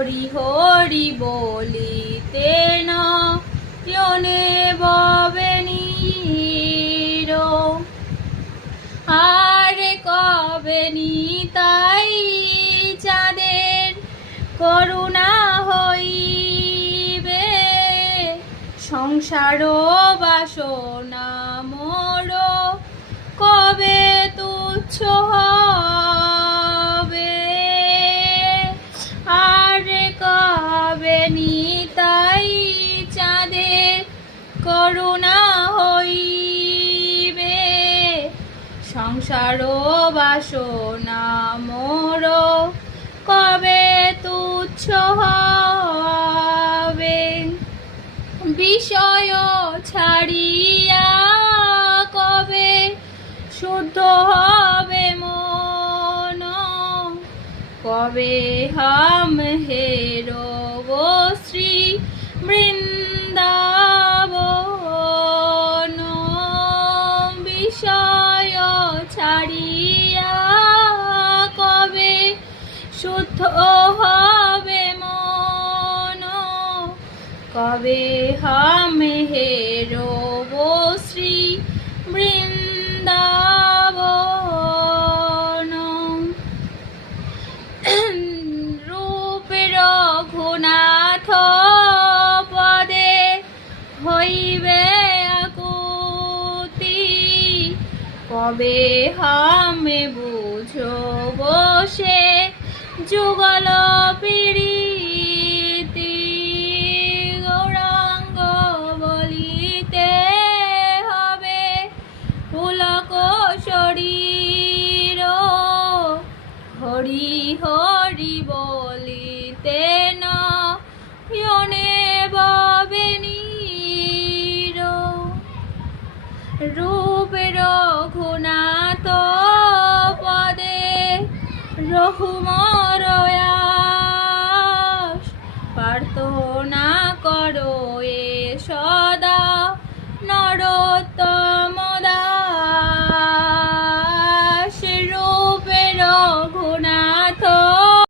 হরি হরি বলিতে নয়নে ববে নীর। আর কবে নিতাই চাঁদের করুণা হইবে, সংসার বাসনা মোর কবে তুচ্ছ হবে। আর কবে নিতাই চাঁদের করুণা হইবে, সংসার বাসনা মোর কবে তুচ্ছ হবে। বিষয় ছাড়িয়া কবে শুদ্ধ হবে মন, কবে হাম হেরব শ্রী বৃন্দাবন। বিষয় ছাড়িয়া কবে শুদ্ধ হবে মন, কবে হাম হেরব শ্রী বৃন্দাবন। রূপ রঘুনাথ পদে হইবে আকুতি, কবে হামে বুঝব সে যুগল প্রীতি। গৌরাঙ্গ বলিতে হবে পুলক শরীর, হরি হরি বলিতে নয়নে ববে নীর। রূপ রঘুনাথ পদে রঘুময়